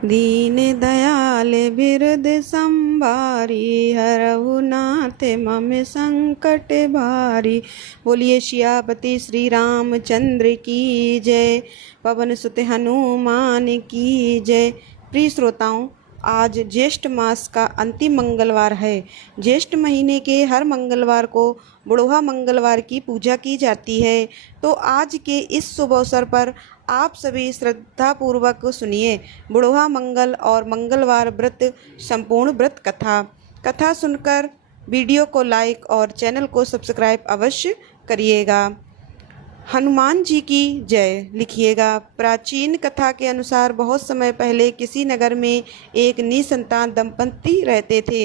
दीन दयाल बिरद संभारी, हरहु नाथ मम संकट भारी। बोलिए सियापति श्री रामचंद्र की जय, पवन सुत हनुमान की जय। प्रिय श्रोताओं, आज ज्येष्ठ मास का अंतिम मंगलवार है। ज्येष्ठ महीने के हर मंगलवार को बुढ़वा मंगलवार की पूजा की जाती है। तो आज के इस शुभ अवसर पर आप सभी श्रद्धा पूर्वक सुनिए बुढ़वा मंगल और मंगलवार व्रत संपूर्ण व्रत कथा सुनकर वीडियो को लाइक और चैनल को सब्सक्राइब अवश्य करिएगा। हनुमान जी की जय लिखिएगा। प्राचीन कथा के अनुसार बहुत समय पहले किसी नगर में एक निसंतान दंपति रहते थे।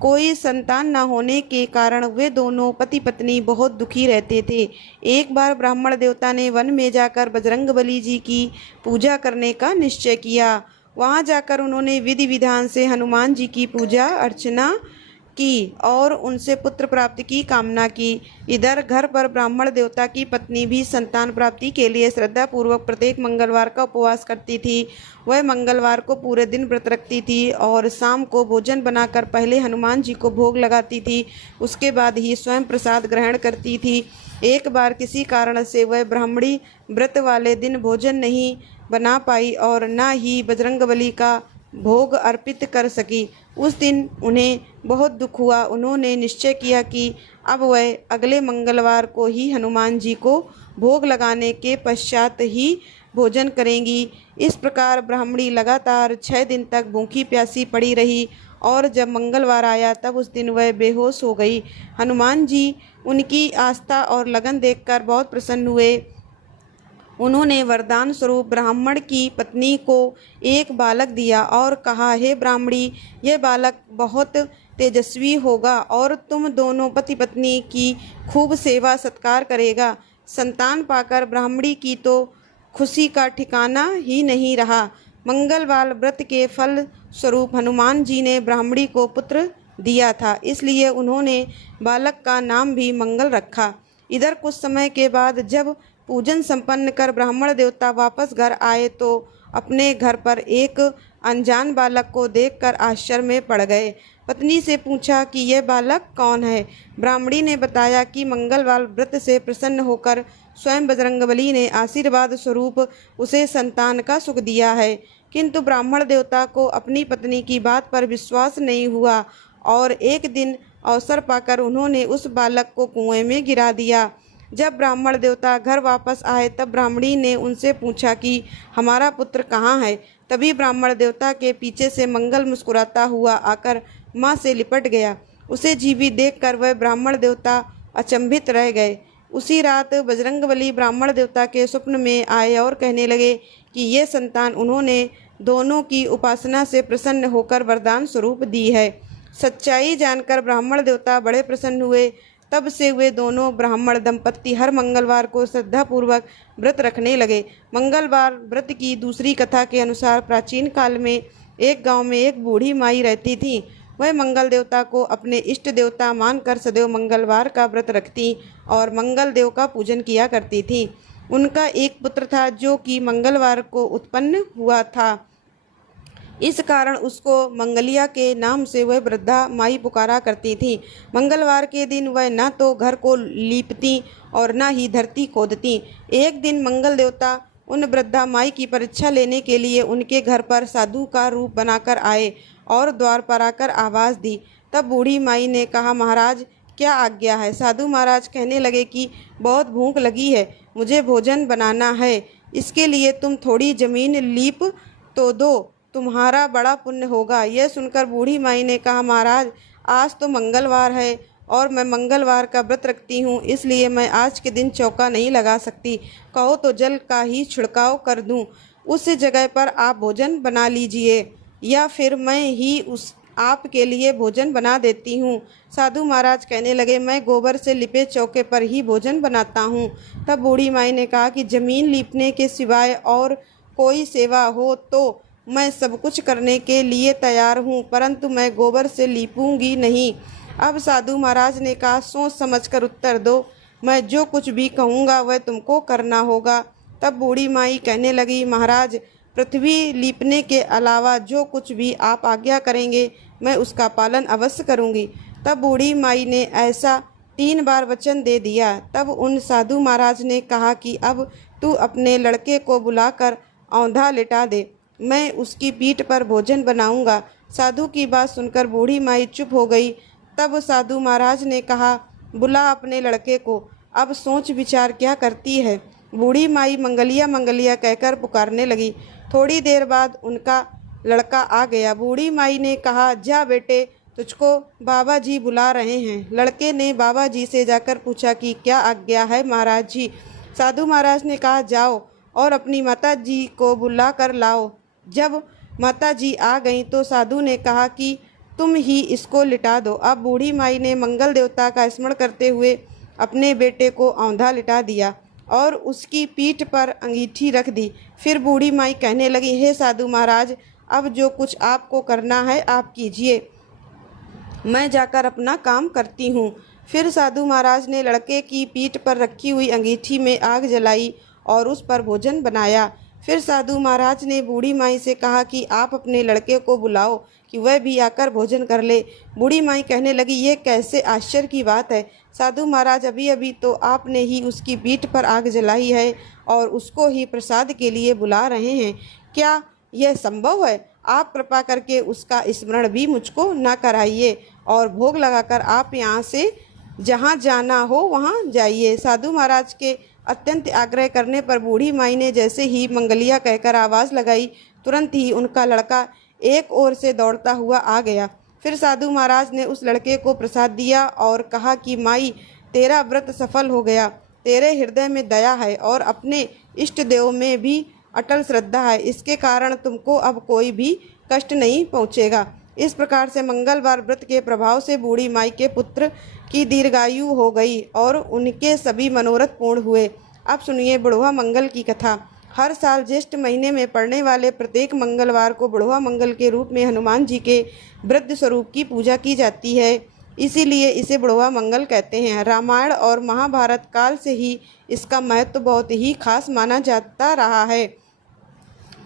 कोई संतान न होने के कारण वे दोनों पति पत्नी बहुत दुखी रहते थे। एक बार ब्राह्मण देवता ने वन में जाकर बजरंगबली जी की पूजा करने का निश्चय किया। वहां जाकर उन्होंने विधि विधान से हनुमान जी की पूजा अर्चना की और उनसे पुत्र प्राप्ति की कामना की। इधर घर पर ब्राह्मण देवता की पत्नी भी संतान प्राप्ति के लिए श्रद्धा पूर्वक प्रत्येक मंगलवार का उपवास करती थी। वह मंगलवार को पूरे दिन व्रत रखती थी और शाम को भोजन बनाकर पहले हनुमान जी को भोग लगाती थी, उसके बाद ही स्वयं प्रसाद ग्रहण करती थी। एक बार किसी कारण से वह ब्राह्मणी व्रत वाले दिन भोजन नहीं बना पाई और न ही बजरंगबली का भोग अर्पित कर सकी। उस दिन उन्हें बहुत दुख हुआ। उन्होंने निश्चय किया कि अब वह अगले मंगलवार को ही हनुमान जी को भोग लगाने के पश्चात ही भोजन करेंगी। इस प्रकार ब्राह्मणी लगातार 6 दिन तक भूखी प्यासी पड़ी रही और जब मंगलवार आया तब उस दिन वह बेहोश हो गई। हनुमान जी उनकी आस्था और लगन देखकर बहुत प्रसन्न हुए। उन्होंने वरदान स्वरूप ब्राह्मण की पत्नी को एक बालक दिया और कहा, हे ब्राह्मणी, यह बालक बहुत तेजस्वी होगा और तुम दोनों पति पत्नी की खूब सेवा सत्कार करेगा। संतान पाकर ब्राह्मणी की तो खुशी का ठिकाना ही नहीं रहा। मंगलवार व्रत के फल स्वरूप हनुमान जी ने ब्राह्मणी को पुत्र दिया था, इसलिए उन्होंने बालक का नाम भी मंगल रखा। इधर कुछ समय के बाद जब पूजन संपन्न कर ब्राह्मण देवता वापस घर आए तो अपने घर पर एक अनजान बालक को देखकर आश्चर्य में पड़ गए। पत्नी से पूछा कि यह बालक कौन है। ब्राह्मणी ने बताया कि मंगलवार व्रत से प्रसन्न होकर स्वयं बजरंगबली ने आशीर्वाद स्वरूप उसे संतान का सुख दिया है। किंतु ब्राह्मण देवता को अपनी पत्नी की बात पर विश्वास नहीं हुआ और एक दिन अवसर पाकर उन्होंने उस बालक को कुएं में गिरा दिया। जब ब्राह्मण देवता घर वापस आए तब ब्राह्मणी ने उनसे पूछा कि हमारा पुत्र कहाँ है। तभी ब्राह्मण देवता के पीछे से मंगल मुस्कुराता हुआ आकर माँ से लिपट गया। उसे जीवित देखकर वह ब्राह्मण देवता अचंभित रह गए। उसी रात बजरंगबली ब्राह्मण देवता के स्वप्न में आए और कहने लगे कि ये संतान उन्होंने दोनों की उपासना से प्रसन्न होकर वरदान स्वरूप दी है। सच्चाई जानकर ब्राह्मण देवता बड़े प्रसन्न हुए। तब से वे दोनों ब्राह्मण दंपत्ति हर मंगलवार को श्रद्धापूर्वक व्रत रखने लगे। मंगलवार व्रत की दूसरी कथा के अनुसार प्राचीन काल में एक गांव में एक बूढ़ी माई रहती थी। वह मंगल देवता को अपने इष्ट देवता मानकर सदैव मंगलवार का व्रत रखती और मंगल देव का पूजन किया करती थी। उनका एक पुत्र था जो कि मंगलवार को उत्पन्न हुआ था। इस कारण उसको मंगलिया के नाम से वह वृद्धा माई पुकारा करती थी। मंगलवार के दिन वह न तो घर को लीपती और न ही धरती खोदती। एक दिन मंगल देवता उन वृद्धा माई की परीक्षा लेने के लिए उनके घर पर साधु का रूप बनाकर आए और द्वार पर आकर आवाज़ दी। तब बूढ़ी माई ने कहा, महाराज क्या आज्ञा है। साधु महाराज कहने लगे कि बहुत भूख लगी है, मुझे भोजन बनाना है, इसके लिए तुम थोड़ी जमीन लीप तो दो, तुम्हारा बड़ा पुण्य होगा। यह सुनकर बूढ़ी माई ने कहा, महाराज आज तो मंगलवार है और मैं मंगलवार का व्रत रखती हूँ, इसलिए मैं आज के दिन चौका नहीं लगा सकती। कहो तो जल का ही छिड़काव कर दूँ, उस जगह पर आप भोजन बना लीजिए या फिर मैं ही आपके लिए भोजन बना देती हूँ। साधु महाराज कहने लगे, मैं गोबर से लिपे चौके पर ही भोजन बनाता हूँ। तब बूढ़ी माई ने कहा कि जमीन लीपने के सिवाय और कोई सेवा हो तो मैं सब कुछ करने के लिए तैयार हूँ, परंतु मैं गोबर से लीपूंगी नहीं। अब साधु महाराज ने कहा, सोच समझकर उत्तर दो, मैं जो कुछ भी कहूँगा वह तुमको करना होगा। तब बूढ़ी माई कहने लगी, महाराज पृथ्वी लीपने के अलावा जो कुछ भी आप आज्ञा करेंगे मैं उसका पालन अवश्य करूँगी। तब बूढ़ी माई ने ऐसा 3 बार वचन दे दिया। तब उन साधु महाराज ने कहा कि अब तू अपने लड़के को बुलाकर औंधा लिटा दे, मैं उसकी पीठ पर भोजन बनाऊंगा। साधु की बात सुनकर बूढ़ी माई चुप हो गई। तब साधु महाराज ने कहा, बुला अपने लड़के को, अब सोच विचार क्या करती है। बूढ़ी माई मंगलिया मंगलिया कहकर पुकारने लगी। थोड़ी देर बाद उनका लड़का आ गया। बूढ़ी माई ने कहा, जा बेटे, तुझको बाबा जी बुला रहे हैं। लड़के ने बाबा जी से जाकर पूछा कि क्या आज्ञा है महाराज जी। साधु महाराज ने कहा, जाओ और अपनी माता जी को बुला कर लाओ। जब माता जी आ गईं तो साधु ने कहा कि तुम ही इसको लिटा दो। अब बूढ़ी माई ने मंगल देवता का स्मरण करते हुए अपने बेटे को औंधा लिटा दिया और उसकी पीठ पर अंगीठी रख दी। फिर बूढ़ी माई कहने लगी, हे साधु महाराज, अब जो कुछ आपको करना है आप कीजिए, मैं जाकर अपना काम करती हूँ। फिर साधु महाराज ने लड़के की पीठ पर रखी हुई अंगीठी में आग जलाई और उस पर भोजन बनाया। फिर साधु महाराज ने बूढ़ी माई से कहा कि आप अपने लड़के को बुलाओ कि वह भी आकर भोजन कर ले। बूढ़ी माई कहने लगी, ये कैसे आश्चर्य की बात है साधु महाराज, अभी अभी तो आपने ही उसकी पीठ पर आग जलाई है और उसको ही प्रसाद के लिए बुला रहे हैं, क्या यह संभव है? आप कृपा करके उसका स्मरण भी मुझको न कराइए और भोग लगाकर आप यहाँ से जहाँ जाना हो वहाँ जाइए। साधु महाराज के अत्यंत आग्रह करने पर बूढ़ी माई ने जैसे ही मंगलिया कहकर आवाज़ लगाई, तुरंत ही उनका लड़का एक ओर से दौड़ता हुआ आ गया। फिर साधु महाराज ने उस लड़के को प्रसाद दिया और कहा कि माई, तेरा व्रत सफल हो गया, तेरे हृदय में दया है और अपने इष्ट देव में भी अटल श्रद्धा है, इसके कारण तुमको अब कोई भी कष्ट नहीं पहुँचेगा। इस प्रकार से मंगलवार व्रत के प्रभाव से बूढ़ी माई के पुत्र की दीर्घायु हो गई और उनके सभी मनोरथ पूर्ण हुए। अब सुनिए बुढ़वा मंगल की कथा। हर साल ज्येष्ठ महीने में पड़ने वाले प्रत्येक मंगलवार को बुढ़वा मंगल के रूप में हनुमान जी के वृद्ध स्वरूप की पूजा की जाती है, इसीलिए इसे बुढ़वा मंगल कहते हैं। रामायण और महाभारत काल से ही इसका महत्व बहुत ही खास माना जाता रहा है।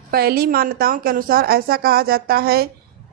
पहली मान्यताओं के अनुसार ऐसा कहा जाता है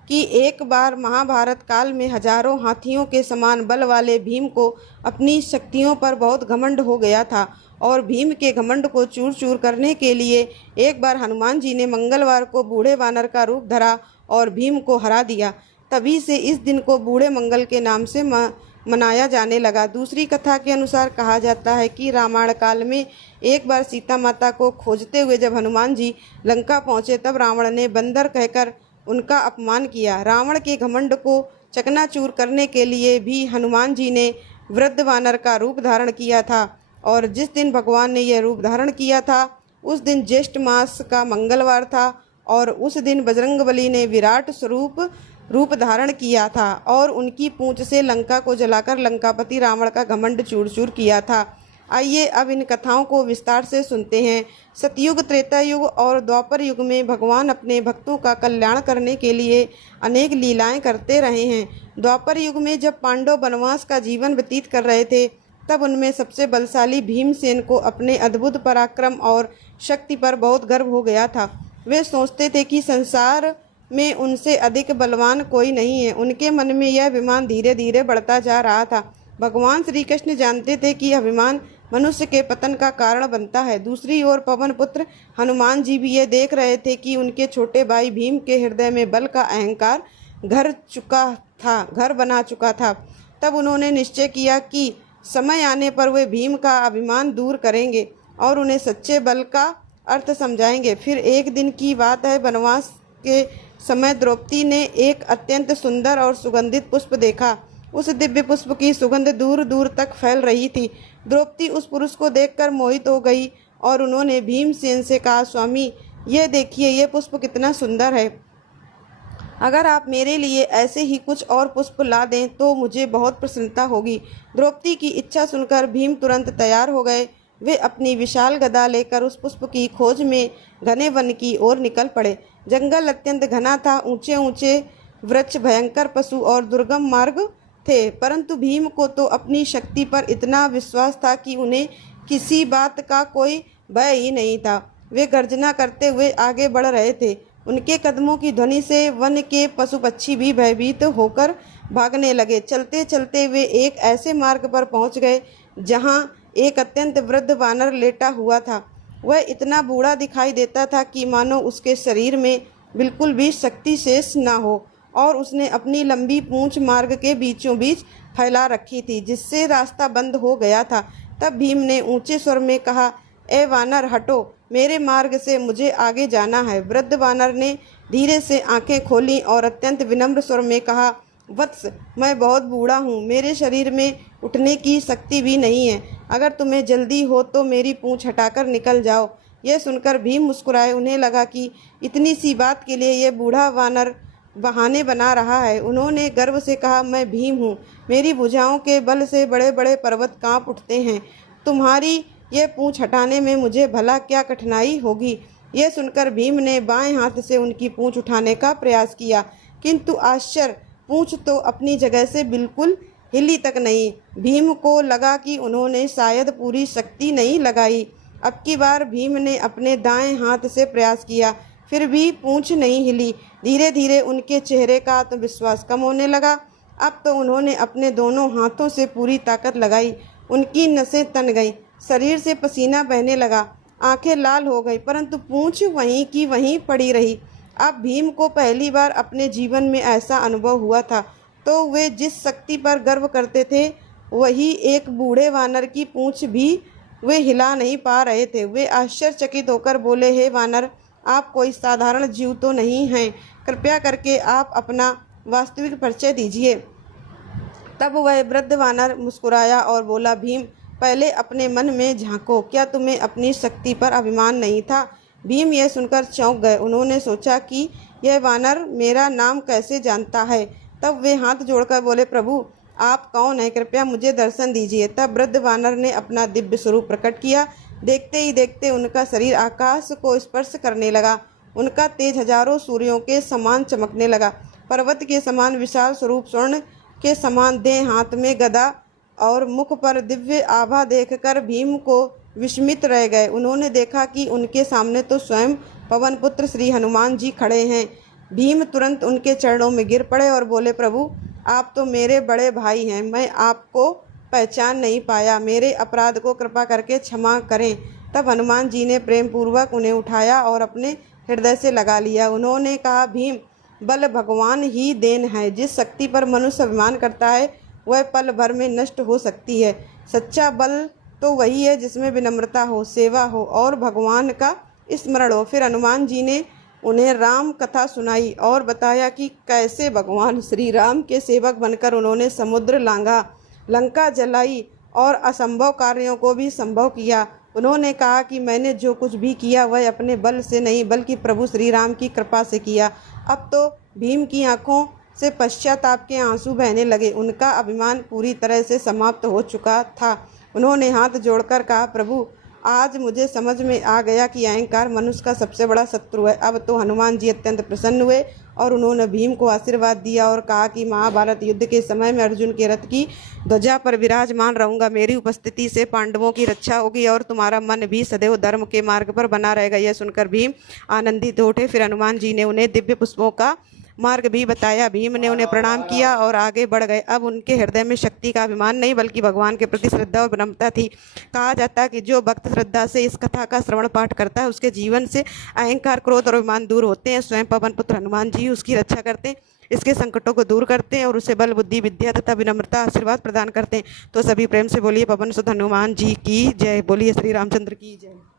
कि एक बार महाभारत काल में हजारों हाथियों के समान बल वाले भीम को अपनी शक्तियों पर बहुत घमंड हो गया था और भीम के घमंड को चूर चूर करने के लिए एक बार हनुमान जी ने मंगलवार को बूढ़े वानर का रूप धरा और भीम को हरा दिया। तभी से इस दिन को बूढ़े मंगल के नाम से मनाया जाने लगा। दूसरी कथा के अनुसार कहा जाता है कि रामायण काल में एक बार सीता माता को खोजते हुए जब हनुमान जी लंका पहुँचे तब रावण ने बंदर कहकर उनका अपमान किया। रावण के घमंड को चकनाचूर करने के लिए भी हनुमान जी ने वृद्ध वानर का रूप धारण किया था और जिस दिन भगवान ने यह रूप धारण किया था उस दिन ज्येष्ठ मास का मंगलवार था और उस दिन बजरंगबली ने विराट स्वरूप रूप धारण किया था और उनकी पूंछ से लंका को जलाकर लंकापति रावण का घमंड चूर चूर किया था। आइए अब इन कथाओं को विस्तार से सुनते हैं। सतयुग, त्रेता युग और द्वापर युग में भगवान अपने भक्तों का कल्याण करने के लिए अनेक लीलाएं करते रहे हैं। द्वापर युग में जब पांडव वनवास का जीवन व्यतीत कर रहे थे तब उनमें सबसे बलशाली भीमसेन को अपने अद्भुत पराक्रम और शक्ति पर बहुत गर्व हो गया था। वे सोचते थे कि संसार में उनसे अधिक बलवान कोई नहीं है। उनके मन में यह अभिमान धीरे धीरे बढ़ता जा रहा था। भगवान श्री कृष्ण जानते थे कि अभिमान मनुष्य के पतन का कारण बनता है। दूसरी ओर पवन पुत्र हनुमान जी भी ये देख रहे थे कि उनके छोटे भाई भीम के हृदय में बल का अहंकार घर बना चुका था। तब उन्होंने निश्चय किया कि समय आने पर वे भीम का अभिमान दूर करेंगे और उन्हें सच्चे बल का अर्थ समझाएंगे। फिर एक दिन की बात है, वनवास के समय द्रौपदी ने एक अत्यंत सुंदर और सुगंधित पुष्प देखा। उस दिव्य पुष्प की सुगंध दूर दूर तक फैल रही थी। द्रौपदी उस पुरुष को देखकर मोहित हो गई और उन्होंने भीमसेन से कहा, स्वामी ये देखिए, ये पुष्प कितना सुंदर है। अगर आप मेरे लिए ऐसे ही कुछ और पुष्प ला दें तो मुझे बहुत प्रसन्नता होगी। द्रौपदी की इच्छा सुनकर भीम तुरंत तैयार हो गए। वे अपनी विशाल गदा लेकर उस पुष्प की खोज में घने वन की ओर निकल पड़े। जंगल अत्यंत घना था, ऊंचे ऊंचे वृक्ष, भयंकर पशु और दुर्गम मार्ग थे, परंतु भीम को तो अपनी शक्ति पर इतना विश्वास था कि उन्हें किसी बात का कोई भय ही नहीं था। वे गर्जना करते हुए आगे बढ़ रहे थे। उनके कदमों की ध्वनि से वन के पशु पक्षी भी भयभीत होकर भागने लगे। चलते चलते वे एक ऐसे मार्ग पर पहुंच गए जहां एक अत्यंत वृद्ध वानर लेटा हुआ था। वह इतना बूढ़ा दिखाई देता था कि मानो उसके शरीर में बिल्कुल भी शक्ति शेष न हो, और उसने अपनी लंबी पूंछ मार्ग के बीचों बीच फैला रखी थी, जिससे रास्ता बंद हो गया था। तब भीम ने ऊंचे स्वर में कहा, ए वानर हटो, मेरे मार्ग से मुझे आगे जाना है। वृद्ध वानर ने धीरे से आंखें खोली और अत्यंत विनम्र स्वर में कहा, वत्स, मैं बहुत बूढ़ा हूँ, मेरे शरीर में उठने की शक्ति भी नहीं है। अगर तुम्हें जल्दी हो तो मेरी पूंछ हटाकर निकल जाओ। यह सुनकर भीम मुस्कुराए। उन्हें लगा कि इतनी सी बात के लिए यह बूढ़ा वानर बहाने बना रहा है। उन्होंने गर्व से कहा, मैं भीम हूँ, मेरी भुजाओं के बल से बड़े बड़े पर्वत कांप उठते हैं। तुम्हारी ये पूंछ हटाने में मुझे भला क्या कठिनाई होगी। यह सुनकर भीम ने बाएं हाथ से उनकी पूंछ उठाने का प्रयास किया, किंतु आश्चर्य, पूंछ तो अपनी जगह से बिल्कुल हिली तक नहीं। भीम को लगा कि उन्होंने शायद पूरी शक्ति नहीं लगाई। अब की बार भीम ने अपने दाएं हाथ से प्रयास किया, फिर भी पूंछ नहीं हिली। धीरे धीरे उनके चेहरे का आत्मविश्वास कम होने लगा। अब तो उन्होंने अपने दोनों हाथों से पूरी ताकत लगाई। उनकी नसें तन गईं, शरीर से पसीना बहने लगा, आंखें लाल हो गई, परंतु पूंछ वहीं की वहीं पड़ी रही। अब भीम को पहली बार अपने जीवन में ऐसा अनुभव हुआ था। तो वे जिस शक्ति पर गर्व करते थे, वही एक बूढ़े वानर की पूंछ भी वे हिला नहीं पा रहे थे। वे आश्चर्यचकित होकर बोले, हे वानर, आप कोई साधारण जीव तो नहीं हैं, कृपया करके आप अपना वास्तविक परिचय दीजिए। तब वह वृद्ध वानर मुस्कुराया और बोला, भीम, पहले अपने मन में झांको, क्या तुम्हें अपनी शक्ति पर अभिमान नहीं था? भीम यह सुनकर चौंक गए। उन्होंने सोचा कि यह वानर मेरा नाम कैसे जानता है। तब वे हाथ जोड़कर बोले, प्रभु, आप कौन हैं? कृपया मुझे दर्शन दीजिए। तब वृद्ध वानर ने अपना दिव्य स्वरूप प्रकट किया। देखते ही देखते उनका शरीर आकाश को स्पर्श करने लगा। उनका तेज हजारों सूर्यों के समान चमकने लगा। पर्वत के समान विशाल स्वरूप, स्वर्ण के समान देह, हाथ में गदा और मुख पर दिव्य आभा देखकर भीम को विस्मित रह गए। उन्होंने देखा कि उनके सामने तो स्वयं पवन पुत्र श्री हनुमान जी खड़े हैं। भीम तुरंत उनके चरणों में गिर पड़े और बोले, प्रभु, आप तो मेरे बड़े भाई हैं, मैं आपको पहचान नहीं पाया, मेरे अपराध को कृपा करके क्षमा करें। तब हनुमान जी ने प्रेम पूर्वक उन्हें उठाया और अपने हृदय से लगा लिया। उन्होंने कहा, भीम, बल भगवान ही देन है। जिस शक्ति पर मनुष्य अभिमान करता है वह पल भर में नष्ट हो सकती है। सच्चा बल तो वही है जिसमें विनम्रता हो, सेवा हो और भगवान का स्मरण हो। फिर हनुमान जी ने उन्हें राम कथा सुनाई और बताया कि कैसे भगवान श्री राम के सेवक बनकर उन्होंने समुद्र लांघा, लंका जलाई और असंभव कार्यों को भी संभव किया। उन्होंने कहा कि मैंने जो कुछ भी किया वह अपने बल से नहीं बल्कि प्रभु श्री राम की कृपा से किया। अब तो भीम की आंखों से पश्चाताप के आंसू बहने लगे। उनका अभिमान पूरी तरह से समाप्त हो चुका था। उन्होंने हाथ जोड़कर कहा, प्रभु, आज मुझे समझ में आ गया कि अहंकार मनुष्य का सबसे बड़ा शत्रु है। अब तो हनुमान जी अत्यंत प्रसन्न हुए और उन्होंने भीम को आशीर्वाद दिया और कहा कि महाभारत युद्ध के समय में अर्जुन के रथ की ध्वजा पर विराजमान रहूंगा। मेरी उपस्थिति से पांडवों की रक्षा होगी और तुम्हारा मन भी सदैव धर्म के मार्ग पर बना रहेगा। यह सुनकर भीम आनंदित हो उठे। फिर हनुमान जी ने उन्हें दिव्य पुष्पों का मार्ग भी बताया। भीम ने उन्हें प्रणाम किया और आगे बढ़ गए। अब उनके हृदय में शक्ति का अभिमान नहीं बल्कि भगवान के प्रति श्रद्धा और विनम्रता थी। कहा जाता है कि जो भक्त श्रद्धा से इस कथा का श्रवण पाठ करता है उसके जीवन से अहंकार, क्रोध और अभिमान दूर होते हैं। स्वयं पवन पुत्र हनुमान जी उसकी रक्षा करते हैं, इसके संकटों को दूर करते हैं और उसे बल, बुद्धि, विद्या तथा विनम्रता आशीर्वाद प्रदान करते हैं। तो सभी प्रेम से बोलिए, पवन सुत हनुमान जी की जय। बोलिए श्री रामचंद्र की जय।